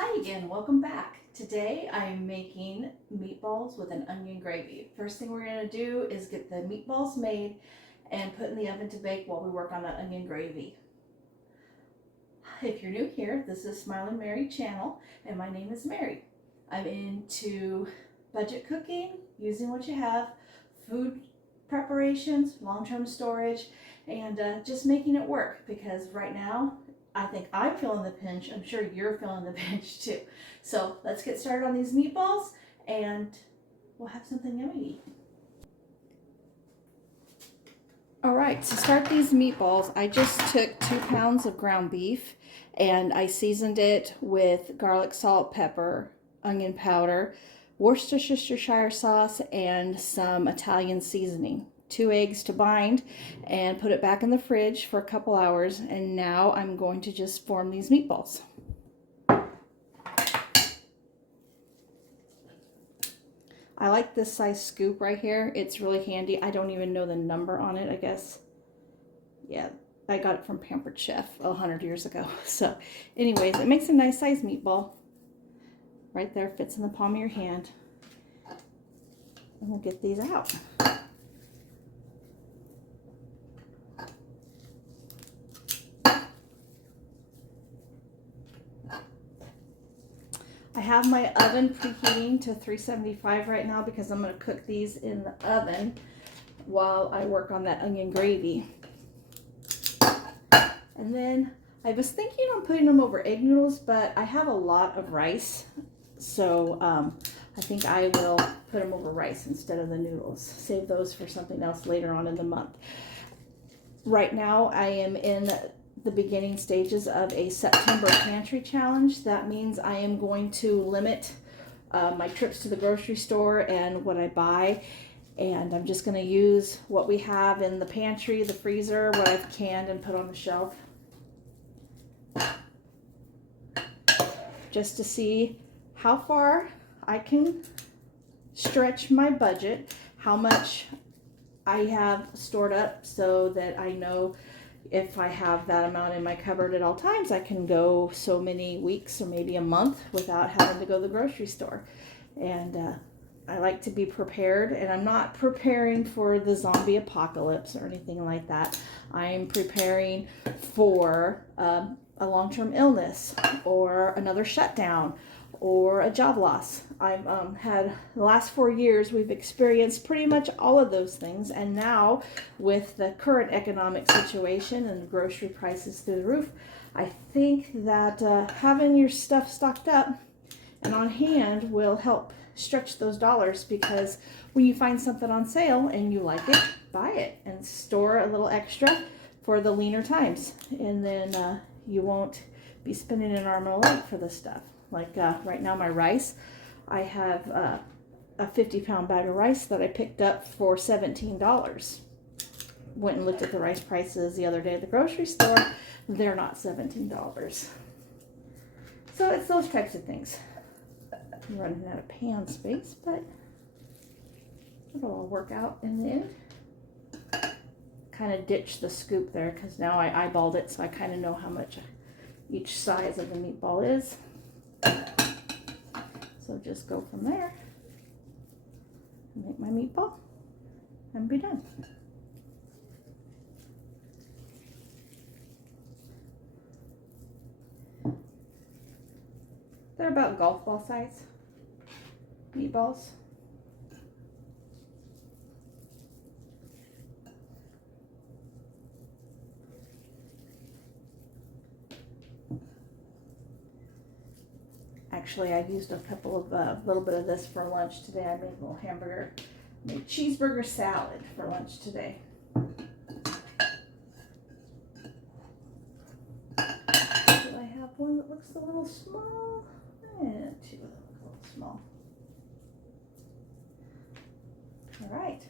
Hi again, welcome back. Today I'm making meatballs with an onion gravy. First thing we're going to do is get the meatballs made and put in the oven to bake while we work on the onion gravy. If you're new here, this is Smiling Mary channel and my name is Mary. I'm into budget cooking, using what you have, food preparations, long-term storage, and just making it work because right now I think I'm feeling the pinch. I'm sure you're feeling the pinch too. So let's get started on these meatballs and we'll have something yummy to eat. All right, to start these meatballs, I just took 2 pounds of ground beef and I seasoned it with garlic, salt, pepper, onion powder, Worcestershire sauce, and some Italian seasoning. 2 eggs to bind, and put it back in the fridge for a couple hours. And now I'm going to just form these meatballs. I like this size scoop right here. It's really handy. I don't even know the number on it, I guess. Yeah, I got it from Pampered Chef 100 years ago. So anyways, it makes a nice size meatball. Right there, fits in the palm of your hand. And we'll get these out. I have my oven preheating to 375 right now because I'm going to cook these in the oven while I work on that onion gravy. And then I was thinking on putting them over egg noodles, but I have a lot of rice, so I think I will put them over rice instead of the noodles. Save those for something else later on in the month. Right now I am in the beginning stages of a September pantry challenge. That means I am going to limit my trips to the grocery store and what I buy, and I'm just going to use what we have in the pantry, the freezer, what I've canned and put on the shelf, just to see how far I can stretch my budget, how much I have stored up, so that I know if I have that amount in my cupboard at all times, I can go so many weeks or maybe a month without having to go to the grocery store. And I like to be prepared, and I'm not preparing for the zombie apocalypse or anything like that. I am preparing for a long-term illness or another shutdown or a job loss. I've had the last 4 years, we've experienced pretty much all of those things. And now with the current economic situation and the grocery prices through the roof, I think that having your stuff stocked up and on hand will help stretch those dollars, because when you find something on sale and you like it, buy it and store a little extra for the leaner times. And then you won't be spending an arm and a leg for this stuff. Like right now, my rice, I have a 50-pound bag of rice that I picked up for $17. Went and looked at the rice prices the other day at the grocery store. They're not $17. So it's those types of things. I'm running out of pan space, but it'll all work out in the end. Kind of ditched the scoop there because now I eyeballed it, so I kind of know how much each size of the meatball is. So just go from there, make my meatball, and be done. They're about golf ball size meatballs. Actually, I used a couple of little bit of this for lunch today. I made a little hamburger, made cheeseburger salad for lunch today. Do I have one that looks a little small? And 2 of them look a little small. All right,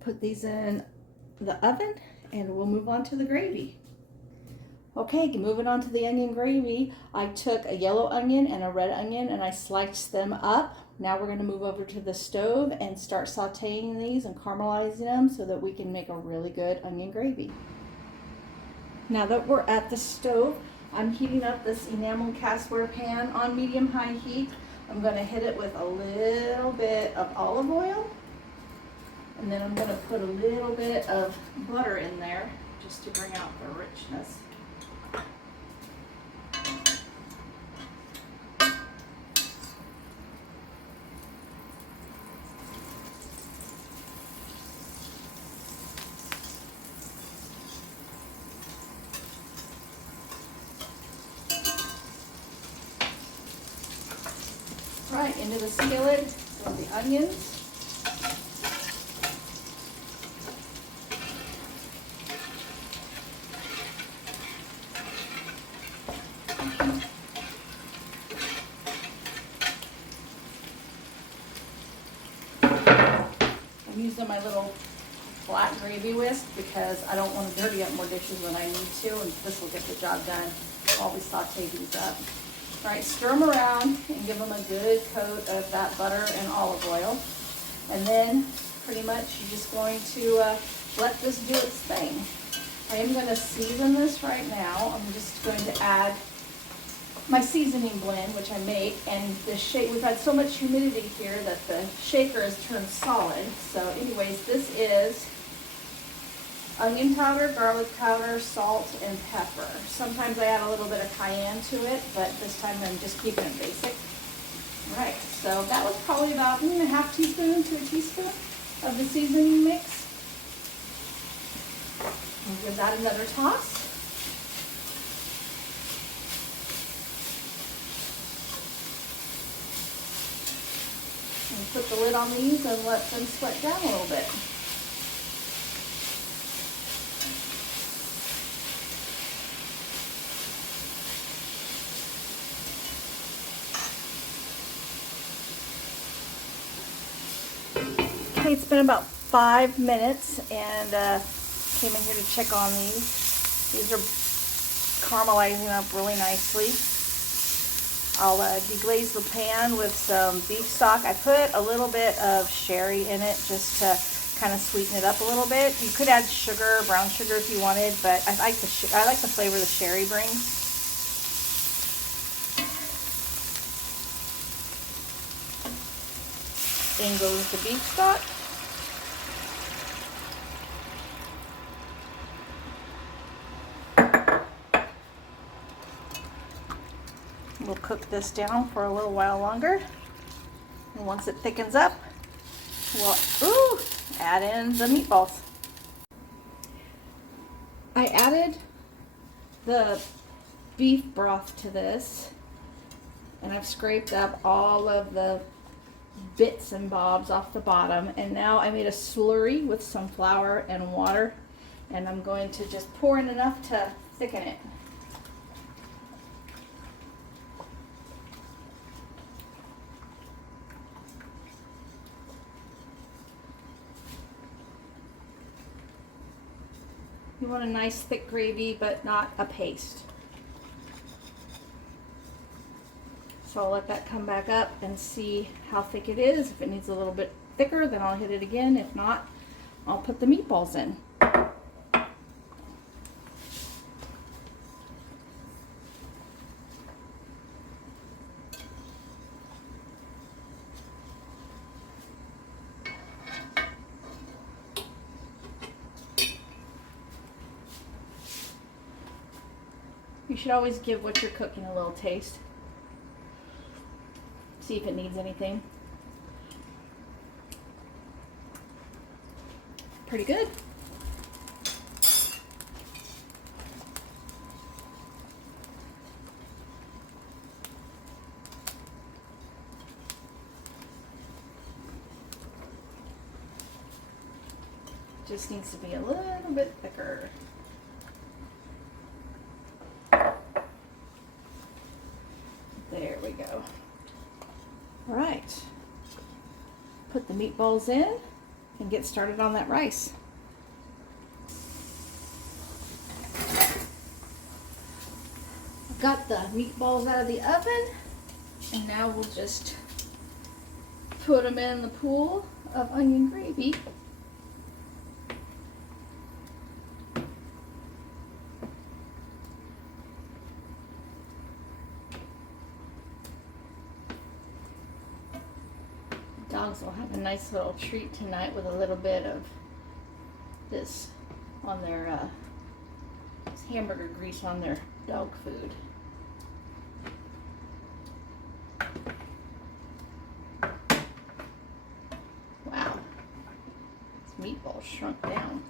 put these in the oven and we'll move on to the gravy. Okay, moving on to the onion gravy, I took a yellow onion and a red onion and I sliced them up. Now we're going to move over to the stove and start sauteing these and caramelizing them so that we can make a really good onion gravy. Now that we're at the stove, I'm heating up this enamel castware pan on medium-high heat. I'm going to hit it with a little bit of olive oil, and then I'm going to put a little bit of butter in there just to bring out the richness. Right, into the skillet with the onions. I'm using my little flat gravy whisk because I don't want to dirty up more dishes than I need to, and this will get the job done while we saute these up. All right, stir them around and give them a good coat of that butter and olive oil. And then pretty much you're just going to let this do its thing. I am going to season this right now. I'm just going to add my seasoning blend, which I make, and the shake. We've had so much humidity here that the shaker has turned solid. So anyways, this is onion powder, garlic powder, salt, and pepper. Sometimes I add a little bit of cayenne to it, but this time I'm just keeping it basic. All right, so that was probably about a half teaspoon to a teaspoon of the seasoning mix. I'll give that another toss. And put the lid on these and let them sweat down a little bit. Okay, it's been about 5 minutes, and came in here to check on these. These are caramelizing up really nicely. I'll deglaze the pan with some beef stock. I put a little bit of sherry in it just to kind of sweeten it up a little bit. You could add sugar, brown sugar if you wanted, but I like the flavor the sherry brings. In goes the beef stock. We'll cook this down for a little while longer. And once it thickens up, we'll add in the meatballs. I added the beef broth to this, and I've scraped up all of the bits and bobs off the bottom, and now I made a slurry with some flour and water, and I'm going to just pour in enough to thicken it. You want a nice thick gravy, but not a paste. So I'll let that come back up and see how thick it is. If it needs a little bit thicker, then I'll hit it again. If not, I'll put the meatballs in. You should always give what you're cooking a little taste. See if it needs anything. Pretty good. Just needs to be a little bit thicker. There we go. All right. Put the meatballs in and get started on that rice. I've got the meatballs out of the oven, and now we'll just put them in the pool of onion gravy. Dogs will have a nice little treat tonight with a little bit of this on their this hamburger grease on their dog food. Wow, this meatball shrunk down.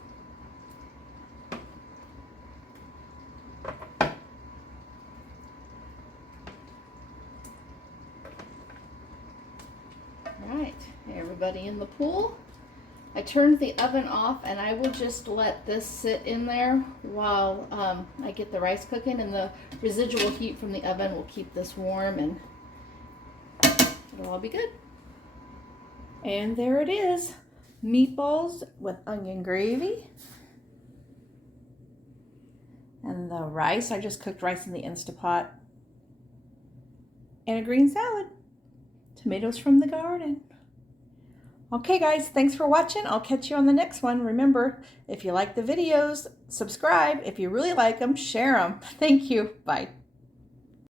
Right, everybody in the pool. I turned the oven off and I will just let this sit in there while I get the rice cooking, and the residual heat from the oven will keep this warm and it'll all be good. And there it is, meatballs with onion gravy. And the rice, I just cooked rice in the Instapot. And a green salad. Tomatoes from the garden. Okay guys, thanks for watching. I'll catch you on the next one. Remember, if you like the videos, subscribe. If you really like them, share them. Thank you. Bye.